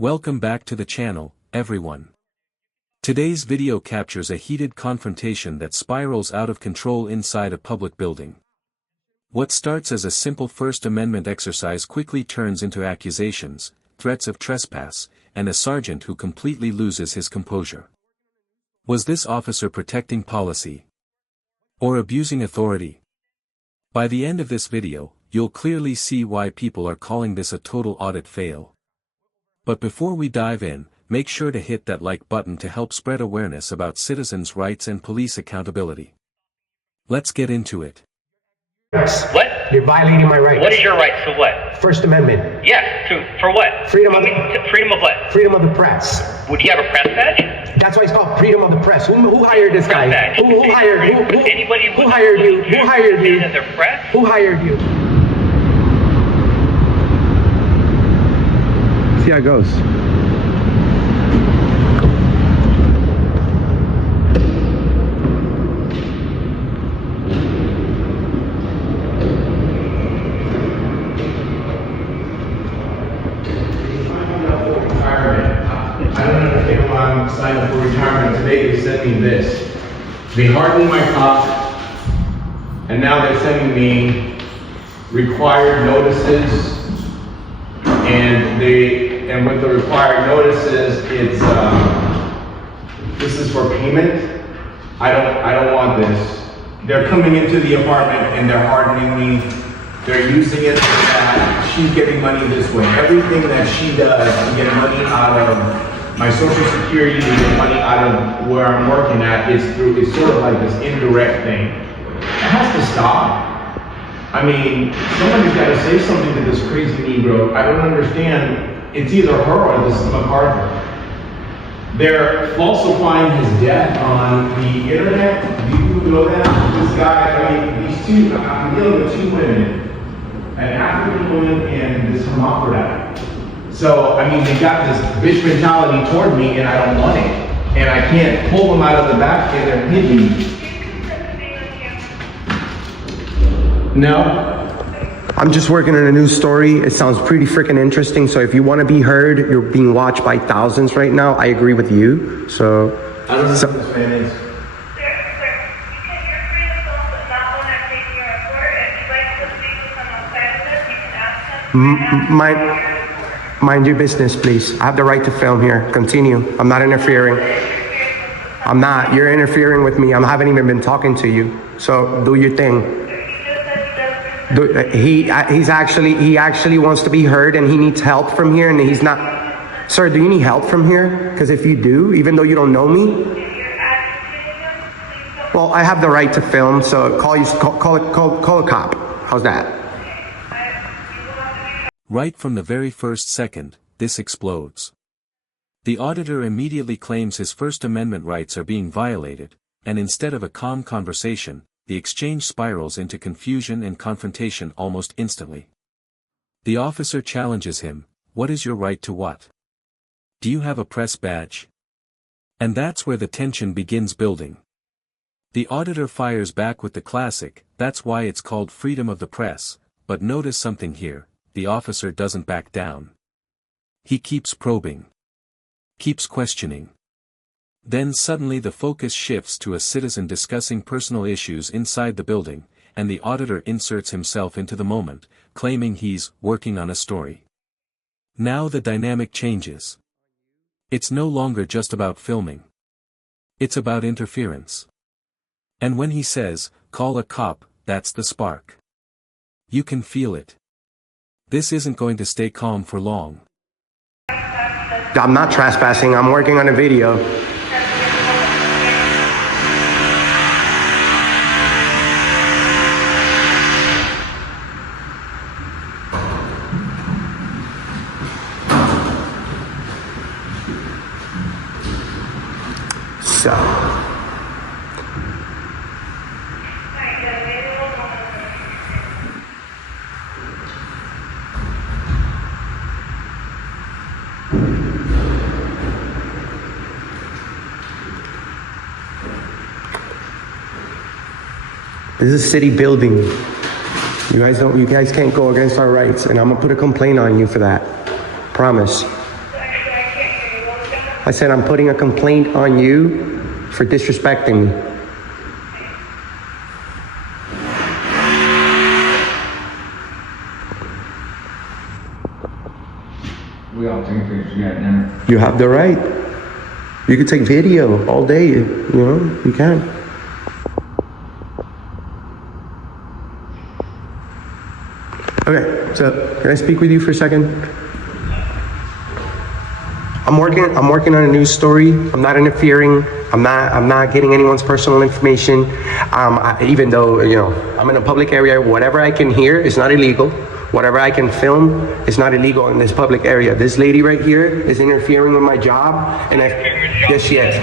Welcome back to the channel, everyone. Today's video captures a heated confrontation that spirals out of control inside a public building. What starts as a simple First Amendment exercise quickly turns into accusations, threats of trespass, and a sergeant who completely loses his composure. Was this officer protecting policy? Or abusing authority? By the end of this video, you'll clearly see why people are calling this a total audit fail. But before we dive in, make sure to hit that like button to help spread awareness about citizens' rights and police accountability. Let's get into it. What? You're violating my rights. What is your right to what? First Amendment. Yes, for what? Freedom of freedom of what? Freedom of the press. Would you have a press badge? That's why it's called freedom of the press. Who hired this guy? Badge. Who hired you? Who hired you? Who hired you? Who hired you? See how it goes. I don't understand why I'm signed up for retirement. Today they sent me this. They hardened my cop, and now they're sending me required notices. And with the required notices, it's this is for payment. I don't want this. They're coming into the apartment and they're hardening me. They're using it for that. She's getting money this way. Everything that she does to get money out of my Social Security, to get money out of where I'm working at, it's sort of like this indirect thing. It has to stop. I mean, somebody's got to say something to this crazy Negro. I don't understand. It's either her or this MacArthur. They're falsifying his death on the internet. Do you know that? This guy, I mean, these two, I'm dealing with two women, an African woman and this hermaphrodite. So, I mean, they got this bitch mentality toward me and I don't want it. And I can't pull them out of the back and they're hidden me. No? I'm just working on a news story. It sounds pretty freaking interesting. So if you want to be heard, you're being watched by thousands right now. I agree with you. So I don't know who this man is. Mind your business, please. I have the right to film here. Continue. I'm not interfering. I'm not. You're interfering with me. I haven't even been talking to you. So do your thing. He actually wants to be heard and he needs help from here and he's not. Sir, do you need help from here? Because if you do, even though you don't know me, well, I have the right to film, so call a cop. How's that? Right from the very first second, this explodes. The auditor immediately claims his First Amendment rights are being violated, and instead of a calm conversation, the exchange spirals into confusion and confrontation almost instantly. The officer challenges him, "What is your right to what? Do you have a press badge?" And that's where the tension begins building. The auditor fires back with the classic, "That's why it's called freedom of the press," but notice something here, the officer doesn't back down. He keeps probing. Keeps questioning. Then suddenly the focus shifts to a citizen discussing personal issues inside the building, and the auditor inserts himself into the moment, claiming he's working on a story. Now the dynamic changes. It's no longer just about filming. It's about interference. And when he says, "Call a cop," that's the spark. You can feel it. This isn't going to stay calm for long. I'm not trespassing. I'm working on a video. So, this is a city building. You guys can't go against our rights, and I'm gonna put a complaint on you for that. Promise. I said I'm putting a complaint on you for disrespecting me. We all take pictures yet, now. You have the right. You can take video all day, you know, you can. Okay, so can I speak with you for a second? I'm working on a news story. I'm not interfering. I'm not getting anyone's personal information. Even though, you know, I'm in a public area, whatever I can hear is not illegal. Whatever I can film is not illegal in this public area. This lady right here is interfering with my job, and yes, she is.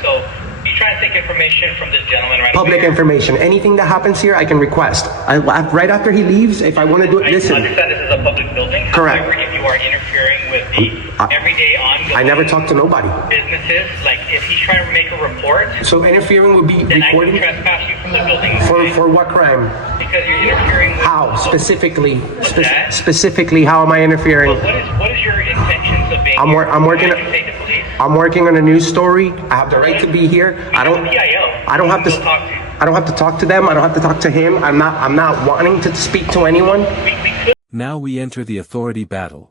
So he's trying to take information from this gentleman right Public here. information. Anything that happens here, I can request. Right after he leaves, if I want to do it, I listen. understand this is a public building. Correct. However, if you are interfering with the everyday ongoing I never talk to nobody. businesses, like if he's trying to make a report, So interfering would be then I can recording trespass you from the building. for what crime? Because you're interfering with... How specifically? that? Specifically, how am I interfering? What is your intentions of being I'm working. Why did you say the police? I'm working on a news story. I have the right to be here. I don't have to. We'll talk to you. I don't have to talk to them. I don't have to talk to him. I'm not wanting to speak to anyone. We could Now we enter the authority battle.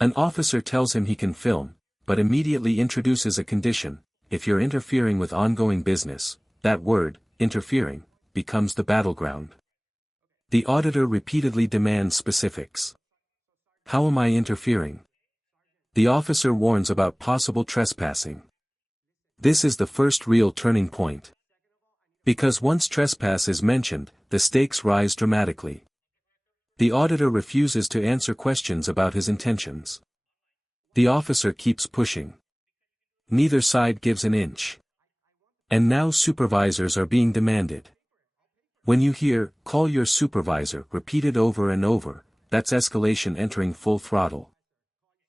An officer tells him he can film, but immediately introduces a condition: if you're interfering with ongoing business, that word, interfering, becomes the battleground. The auditor repeatedly demands specifics. How am I interfering? The officer warns about possible trespassing. This is the first real turning point. Because once trespass is mentioned, the stakes rise dramatically. The auditor refuses to answer questions about his intentions. The officer keeps pushing. Neither side gives an inch. And now supervisors are being demanded. When you hear, "Call your supervisor," repeated over and over, that's escalation entering full throttle.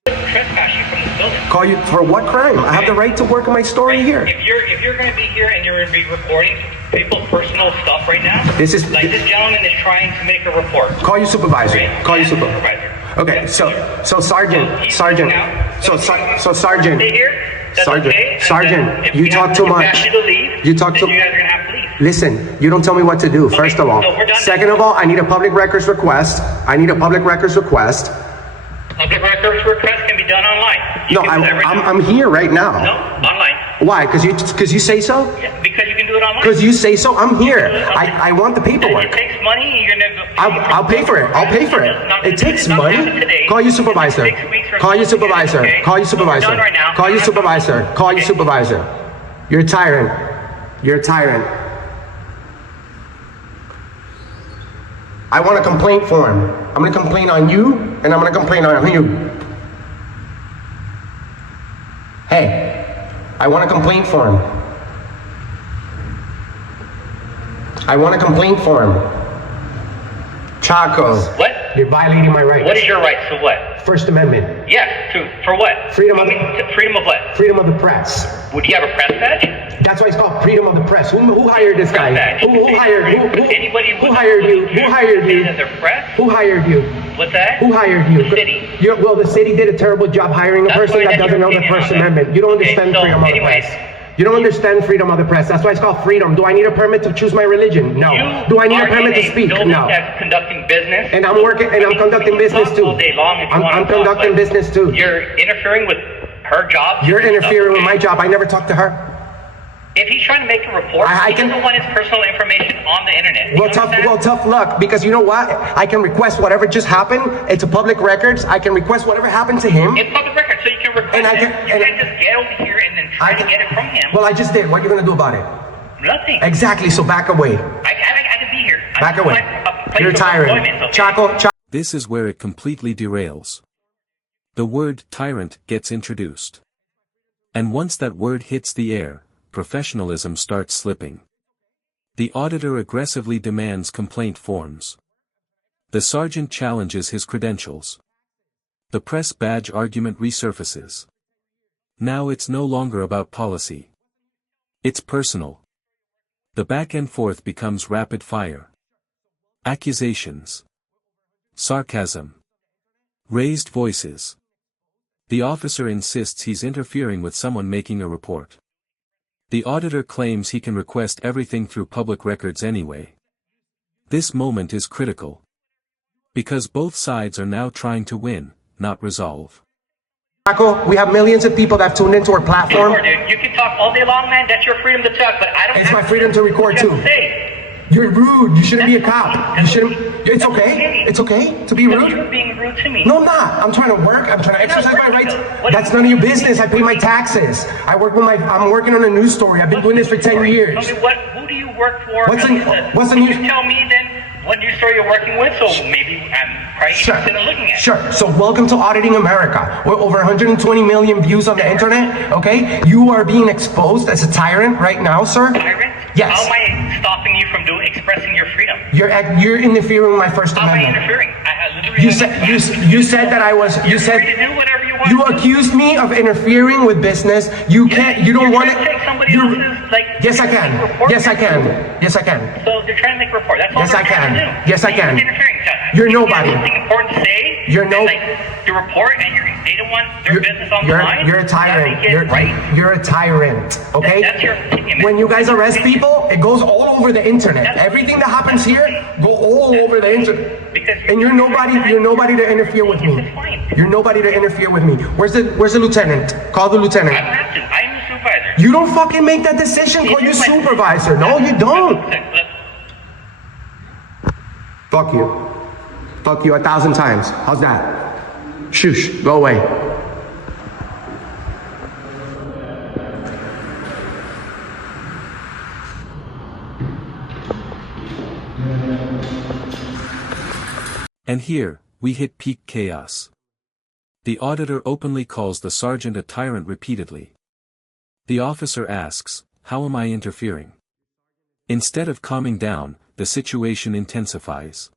trespass you from this building. Call you for what crime? I have the right to work on my story here. If you're going to be here and you're going to be recording people's personal stuff right now, This is- like this gentleman is trying to make a report. Call your supervisor. Right? Call your Yeah, supervisor. Okay, so Sergeant, He's Sergeant, now. so Sergeant, Stay here. That's Sergeant, okay. And Sergeant, then if you we talk have too to much. ask you to leave, You talk then too- you guys are going to have to leave. Listen, you don't tell me what to do, first of all. so we're done. Second of all, I need a public records request. I need a public records request. Public records request can be done online. You No, can do that right now. I'm here right now. No, online. Why? Because you say so? Yeah, because you can do it online. Because you say so? I'm here. I want the It paperwork. takes money. You're gonna. I'll pay for it. I'll pay for it. It takes money. Call your supervisor. Call your supervisor. Call your supervisor. Call your supervisor. Call your supervisor. You're a tyrant. You're a tyrant. I want a complaint form. I'm going to complain on you, and I'm going to complain on you. Hey, I want a complaint form. I want a complaint form. Chaco. What? You're violating my rights. What is your right to what? First Amendment. Yes. For what? Freedom of Freedom of what? freedom of the press. Would you have a press badge? That's why it's called freedom of the press. Who hired this guy? Badge. Who hired you? Anybody Who hired you? Who hired you? As a press? Who hired you? What's that? Who hired you? The city. Well, the city did a terrible job hiring a That's person why that that's doesn't your know the opinion First on that. Amendment. You don't Okay, understand so freedom of the anyways. press. You don't understand freedom of the press. That's why it's called freedom. Do I need a permit to choose my religion? No. Do I need a permit to speak? No. That's conducting business. And I'm working, and I'm conducting business too. All day long if you wanna I'm talk, conducting but business too. You're interfering with her job. You're and interfering with stuff, my okay? job. I never talked to her. If he's trying to make a report, I he can- doesn't want his personal information on the internet. You understand? Well, tough luck, because you know what? I can request whatever just happened. It's a public records. I can request whatever happened to him. It's public record, so you can request And I it. can- You and- can't just get over here and then try to get it from him. Well, I just did. What are you gonna do about it? Nothing. Exactly. So back away. I can be here. Back I'm away. a place You're a of tyrant. employment, okay? Chaco. This is where it completely derails. The word tyrant gets introduced. And once that word hits the air, professionalism starts slipping. The auditor aggressively demands complaint forms. The sergeant challenges his credentials. The press badge argument resurfaces. Now it's no longer about policy. It's personal. The back and forth becomes rapid fire. Accusations. Sarcasm. Raised voices. The officer insists he's interfering with someone making a report. The auditor claims he can request everything through public records anyway. This moment is critical. Because both sides are now trying to win, not resolve. Paco, we have millions of people that have tuned into our platform. Sure, dude. You can talk all day long, man. That's your freedom to talk, but I don't. It's my freedom to record too. Say. You're rude. You shouldn't be a cop. You shouldn't. It's okay. It's okay to be You're rude. being rude to me. No, I'm not. I'm trying to work. I'm trying to exercise my rights. That's none of your business. I pay my taxes. I'm working on a news story. I've been doing this for 10 years. Tell me who do you work for? What's the Can news? you tell me then what news story you're working with? So maybe I'm probably interested in looking at. Sure. So welcome to Auditing America. We're over 120 million views on the internet. Okay. You are being exposed as a tyrant right now, sir. Tyrant? Yes. How am I stopping you from expressing your freedom? You're interfering with my First How am I Amendment. interfering? I had literally. You said that I was. You said. Free to do whatever you want. You accused me of interfering with business. You can't. You don't want to take somebody else's, like. Yes, I can. Yes, I can. Yes, I can. So they're trying to make a report. That's all Yes, they're I trying can. to do. Yes, I can. You're You're nobody. Something important to say. You're no. Like the report, and they don't want their business on the line. You're a tyrant. You're a tyrant. Okay. That's your opinion. When you guys arrest people, it goes all over the internet. Everything that happens here go all over the internet. And you're nobody. You're nobody to interfere with me. You're nobody to interfere with me. Where's the lieutenant? Call the lieutenant. I'm captain. I'm the supervisor. You don't fucking make that decision. Call your supervisor. No, you don't. Fuck you. Fuck you 1,000 times. How's that? Shush. Go away. And here, we hit peak chaos. The auditor openly calls the sergeant a tyrant repeatedly. The officer asks, "How am I interfering?" Instead of calming down, the situation intensifies.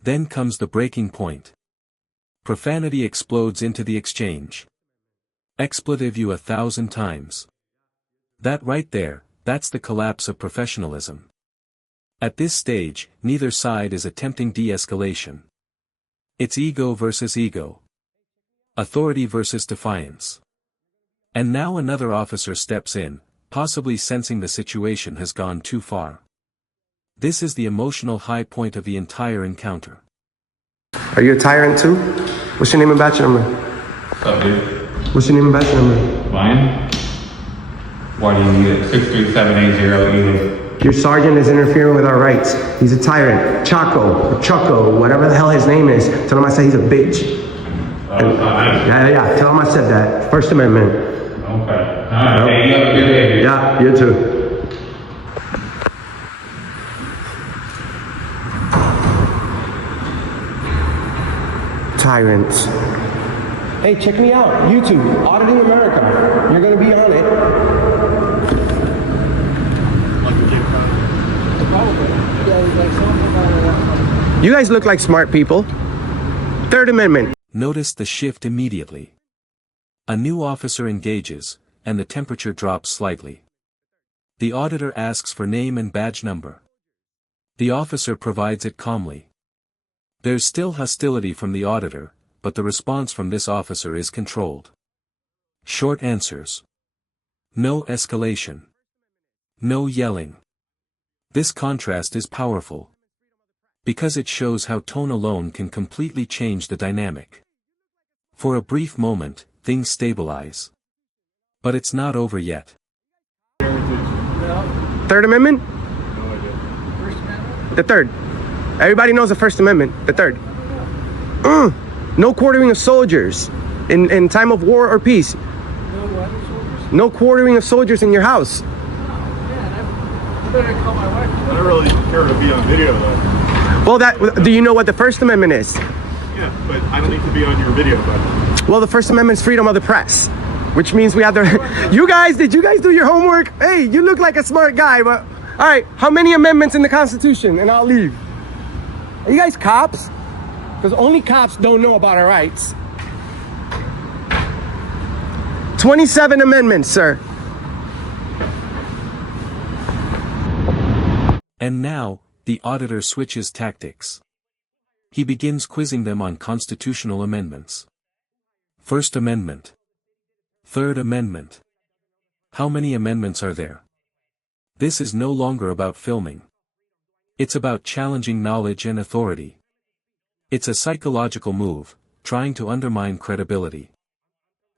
Then comes the breaking point. Profanity explodes into the exchange. Expletive you 1,000 times. That right there, that's the collapse of professionalism. At this stage, neither side is attempting de-escalation. It's ego versus ego. Authority versus defiance. And now another officer steps in, possibly sensing the situation has gone too far. This is the emotional high point of the entire encounter. Are you a tyrant too? What's your name and badge number? What's up, dude? What's your name and badge number? Mine? Why do you need it? 63780. Your sergeant is interfering with our rights. He's a tyrant. Choco, whatever the hell his name is. Tell him I said he's a bitch. Yeah. Tell him I said that. First Amendment. Okay. Alright, you have a good day, dude. Yeah, you too. Tyrants. Hey, check me out. YouTube, Auditing America. You're gonna be on it. You guys look like smart people. Third Amendment. Notice the shift immediately. A new officer engages, and the temperature drops slightly. The auditor asks for name and badge number. The officer provides it calmly. There's still hostility from the auditor, but the response from this officer is controlled. Short answers. No escalation. No yelling. This contrast is powerful. Because it shows how tone alone can completely change the dynamic. For a brief moment, things stabilize. But it's not over yet. Third Amendment? The third. Everybody knows the First Amendment. The third. No quartering of soldiers in time of war or peace. No quartering of soldiers in your house. I better call my wife. I don't really care to be on video though. Well, do you know what the First Amendment is? Yeah, but I don't need to be on your video, but Well, the First Amendment is freedom of the press, which means we have the. Did you guys do your homework? Hey, you look like a smart guy, but all right. How many amendments in the Constitution? And I'll leave. Are you guys cops? Because only cops don't know about our rights. 27 amendments, sir. And now, the auditor switches tactics. He begins quizzing them on constitutional amendments. First Amendment. Third Amendment. How many amendments are there? This is no longer about filming. It's about challenging knowledge and authority. It's a psychological move, trying to undermine credibility.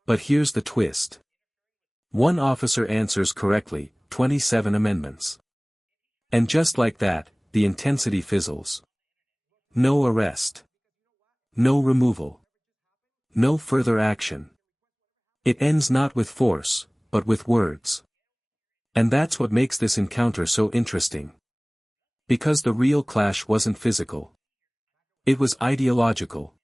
But here's the twist. One officer answers correctly, 27 amendments. And just like that, the intensity fizzles. No arrest. No removal. No further action. It ends not with force, but with words. And that's what makes this encounter so interesting. Because the real clash wasn't physical. It was ideological.